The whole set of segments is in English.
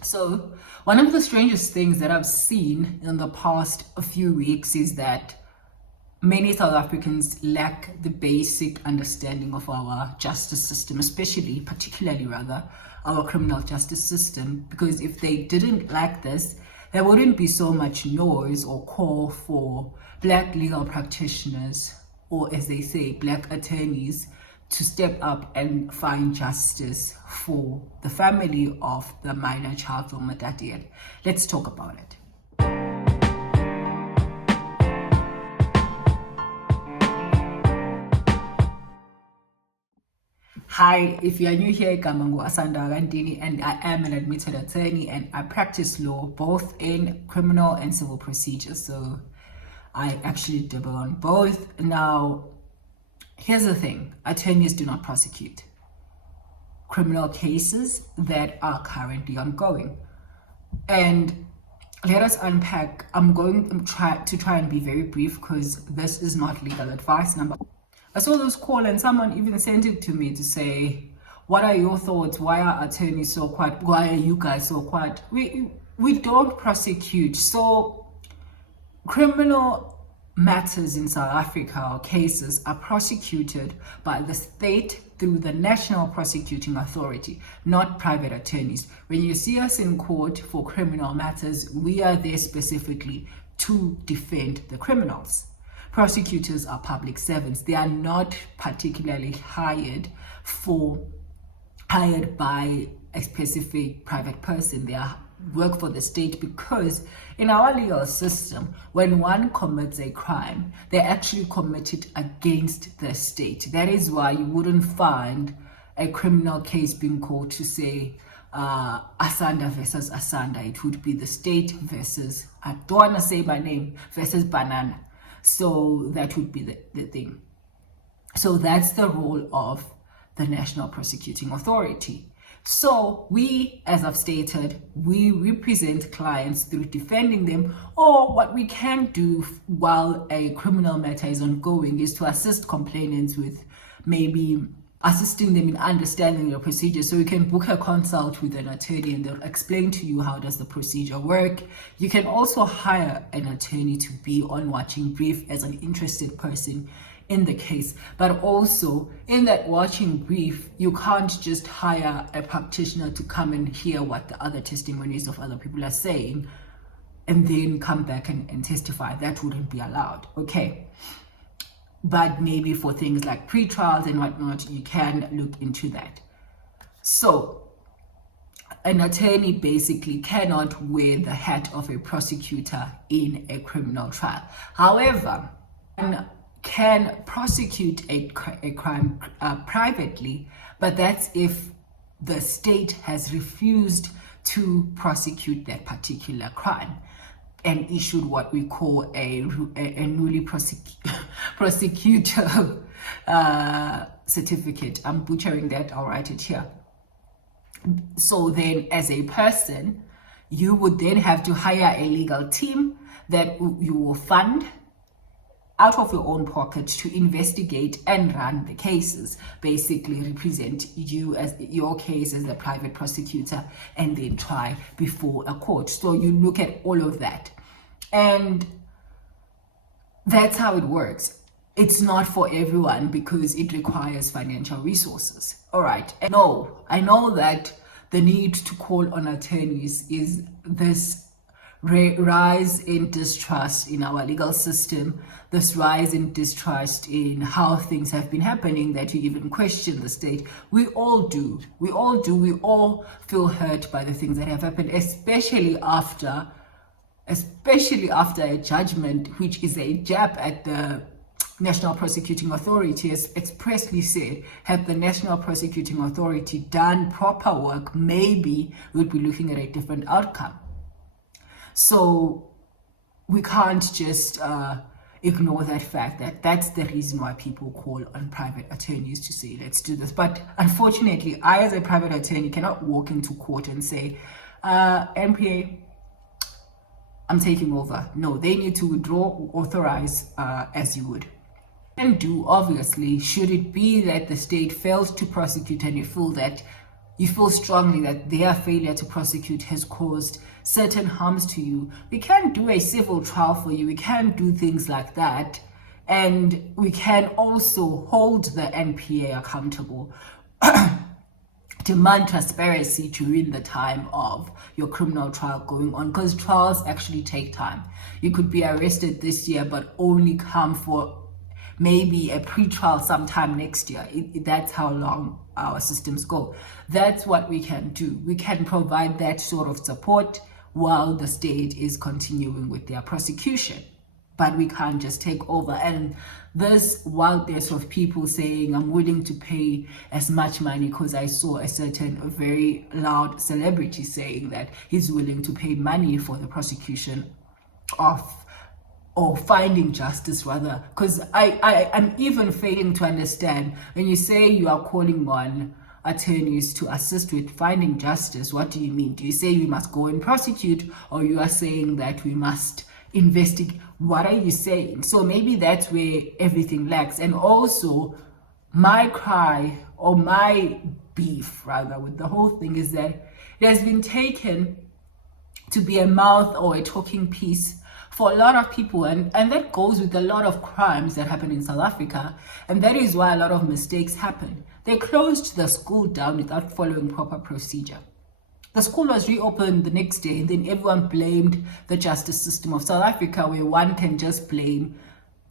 So one of the strangest things that I've seen in the past few weeks is that many South Africans lack the basic understanding of our justice system, particularly rather, our criminal justice system. Because if they didn't lack this, there wouldn't be so much noise or call for Black legal practitioners, or as they say, Black attorneys, to step up and find justice for the family of the minor child from Matatiele. Let's talk about it. Hi, if you are new here, Gamango Asanda Gandini, and I am an admitted attorney and I practice law both in criminal and civil procedures. So I actually dabble on both. Now, here's the thing: attorneys do not prosecute criminal cases that are currently ongoing. And let us unpack. I'm going to try and be very brief because this is not legal advice. I saw this call and someone even sent it to me to say, what are your thoughts? Why are attorneys so quiet? Why are you guys so quiet? We don't prosecute. So criminal matters in South Africa or cases are prosecuted by the state through the National Prosecuting Authority, not private attorneys. When you see us in court for criminal matters, we are there specifically to defend the criminals. Prosecutors are public servants. They are not particularly hired by a specific private person. They work for the state because in our legal system, when one commits a crime, they actually commit it against the state. That is why you wouldn't find a criminal case being called to say Asanda versus Asanda. It would be the state versus, I don't want to say my name, versus Banana. So that would be the thing. So that's the role of the National Prosecuting Authority. So we, as I've stated, we represent clients through defending them, or what we can do while a criminal matter is ongoing is to assist complainants with maybe assisting them in understanding the procedure. So you can book a consult with an attorney and they'll explain to you how does the procedure work. You can also hire an attorney to be on watching brief as an interested person in the case. But also in that watching brief, you can't just hire a practitioner to come and hear what the other testimonies of other people are saying and then come back and testify. That wouldn't be allowed. Okay. But maybe for things like pre-trials and whatnot, you can look into that. So an attorney basically cannot wear the hat of a prosecutor in a criminal trial. However, one can prosecute a crime privately, but that's if the state has refused to prosecute that particular crime and issued what we call a newly prosecutor certificate. I'm butchering that, I'll write it here. So then as a person, you would then have to hire a legal team that you will fund out of your own pocket to investigate and run the cases, basically represent you as your case as the private prosecutor and then try before a court. So you look at all of that, and that's how it works. It's not for everyone because it requires financial resources. All right. No, I know that the need to call on attorneys is this rise in distrust in our legal system, this rise in distrust in how things have been happening, that you even question the state. We all do. We all feel hurt by the things that have happened, especially after a judgment, which is a jab at the National Prosecuting Authority, has expressly said, had the National Prosecuting Authority done proper work, maybe we'd be looking at a different outcome. So we can't just ignore that fact that that's the reason why people call on private attorneys to say, let's do this. But unfortunately, I as a private attorney cannot walk into court and say, NPA, I'm taking over. No, they need to withdraw or authorize as you would. And do, obviously, should it be that the state fails to prosecute and you feel that you feel strongly that their failure to prosecute has caused certain harms to you, we can do a civil trial for you. We can do things like that. And we can also hold the NPA accountable, demand transparency during the time of your criminal trial going on, because trials actually take time. You could be arrested this year, but only come for maybe a pre-trial sometime next year. That's how long our systems go. That's what we can do. We can provide that sort of support while the state is continuing with their prosecution. But we can't just take over. And this wildness of people saying, I'm willing to pay as much money, because I saw a certain very loud celebrity saying that he's willing to pay money for the prosecution of, or finding justice rather, because I'm even failing to understand when you say you are calling on attorneys to assist with finding justice. What do you mean? Do you say we must go and prosecute, or you are saying that we must investigate? What are you saying? So maybe that's where everything lacks. And also my cry, or my beef rather, with the whole thing is that it has been taken to be a mouth or a talking piece for a lot of people, and that goes with a lot of crimes that happen in South Africa, and that is why a lot of mistakes happen. They closed the school down without following proper procedure. The school was reopened the next day, and then everyone blamed the justice system of South Africa, where one can just blame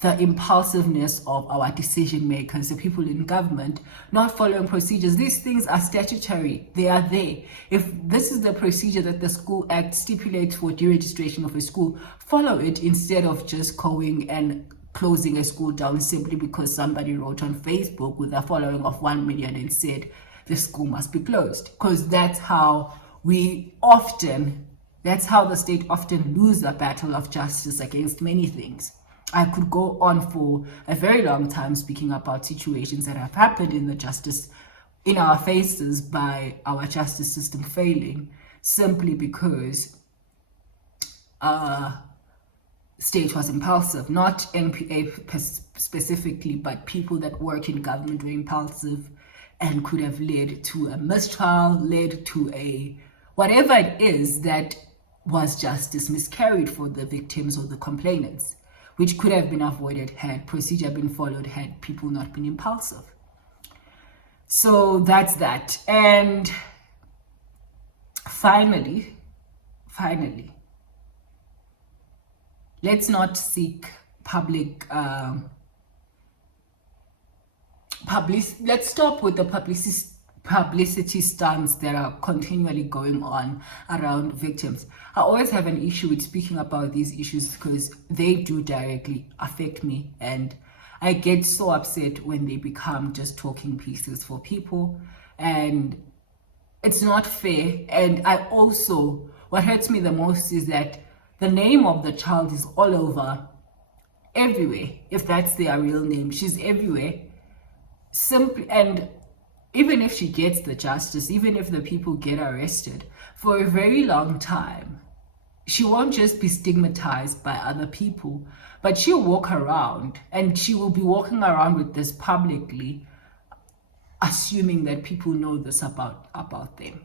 the impulsiveness of our decision makers, the people in government, not following procedures. These things are statutory. They are there. If this is the procedure that the School Act stipulates for deregistration of a school, follow it instead of just going and closing a school down simply because somebody wrote on Facebook with a following of 1 million and said the school must be closed. Because that's how that's how the state often lose the battle of justice against many things. I could go on for a very long time speaking about situations that have happened in our faces by our justice system failing, simply because state was impulsive. Not NPA specifically, but people that work in government were impulsive and could have led to a mistrial, led to a whatever it is that was justice miscarried for the victims or the complainants, which could have been avoided had procedure been followed, had people not been impulsive. So that's that. And finally, let's not seek let's stop with the publicity stunts that are continually going on around victims. I always have an issue with speaking about these issues because they do directly affect me, and I get so upset when they become just talking pieces for people, and it's not fair. And what hurts me the most is that the name of the child is all over, everywhere. If that's their real name, she's everywhere. Simply, and even if she gets the justice, even if the people get arrested, for a very long time, she won't just be stigmatized by other people, but she'll walk around, and she will be walking around with this publicly, assuming that people know this about them.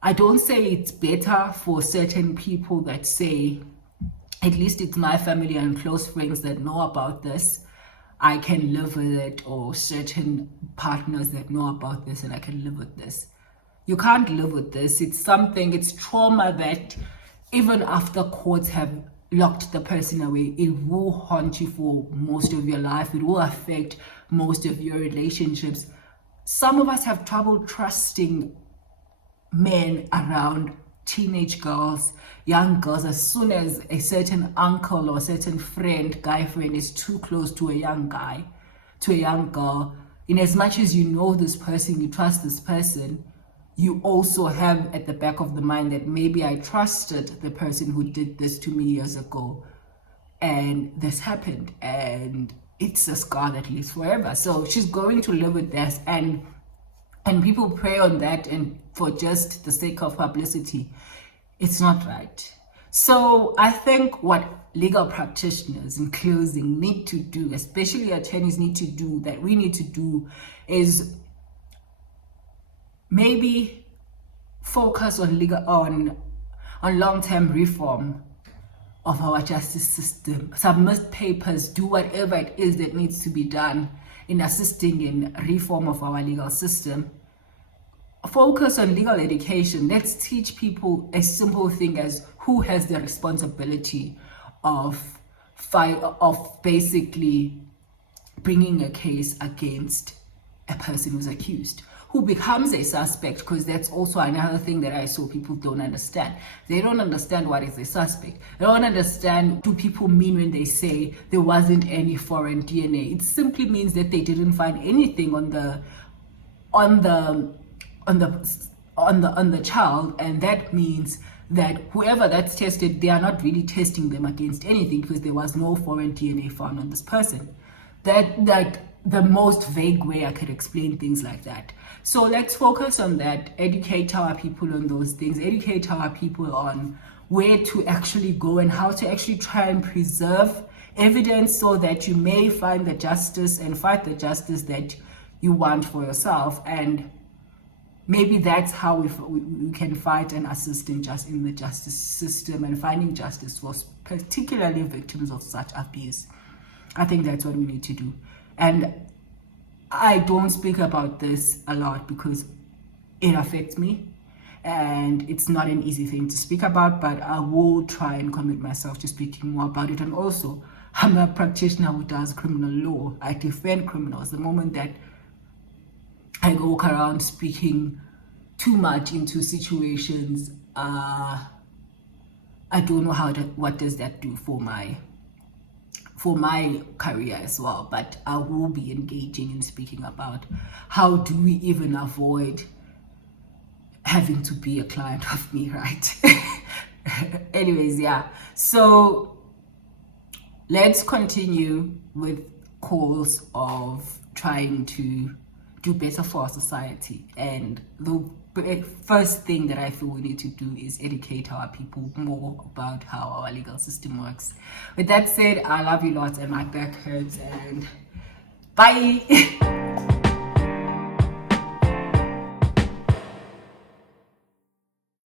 I don't say it's better for certain people that say, at least it's my family and close friends that know about this, I can live with it, or certain partners that know about this and I can live with this. You can't live with this. It's trauma that even after courts have locked the person away, it will haunt you for most of your life. It will affect most of your relationships. Some of us have trouble trusting men around teenage girls, young girls. As soon as a certain uncle or a certain guy friend is too close to a young guy, to a young girl, in as much as you know this person, you trust this person, you also have at the back of the mind that maybe I trusted the person who did this to me years ago, and this happened, and it's a scar that lives forever. So she's going to live with this, and people prey on that, and for just the sake of publicity, it's not right. So I think what legal practitioners in closing need to do, especially attorneys need to do, that we need to do, is maybe focus on long-term reform of our justice system, submit papers, do whatever it is that needs to be done in assisting in reform of our legal system. Focus on legal education. Let's teach people a simple thing as who has the responsibility of basically bringing a case against a person who's accused, who becomes a suspect, because that's also another thing that I saw people don't understand. They don't understand what is a suspect. They don't understand what do people mean when they say there wasn't any foreign DNA. It simply means that they didn't find anything on the child, and that means that whoever that's tested, they are not really testing them against anything because there was no foreign DNA found on this person. That the most vague way I could explain things like that. So let's focus on that, educate our people on those things, educate our people on where to actually go and how to actually try and preserve evidence so that you may find the justice and fight the justice that you want for yourself. And maybe that's how we can fight and assist in the justice system and finding justice for particularly victims of such abuse. I think that's what we need to do. And I don't speak about this a lot because it affects me and it's not an easy thing to speak about, but I will try and commit myself to speaking more about it. And also, I'm a practitioner who does criminal law. I defend criminals. The moment that I go around speaking too much into situations, I don't know what does that do for my career as well. But I will be engaging in speaking about how do we even avoid having to be a client of me, right? Anyways, yeah, so let's continue with calls of trying to do better for our society. And the first thing that I feel we need to do is educate our people more about how our legal system works. With that said, I love you lots and my back hurts, and bye.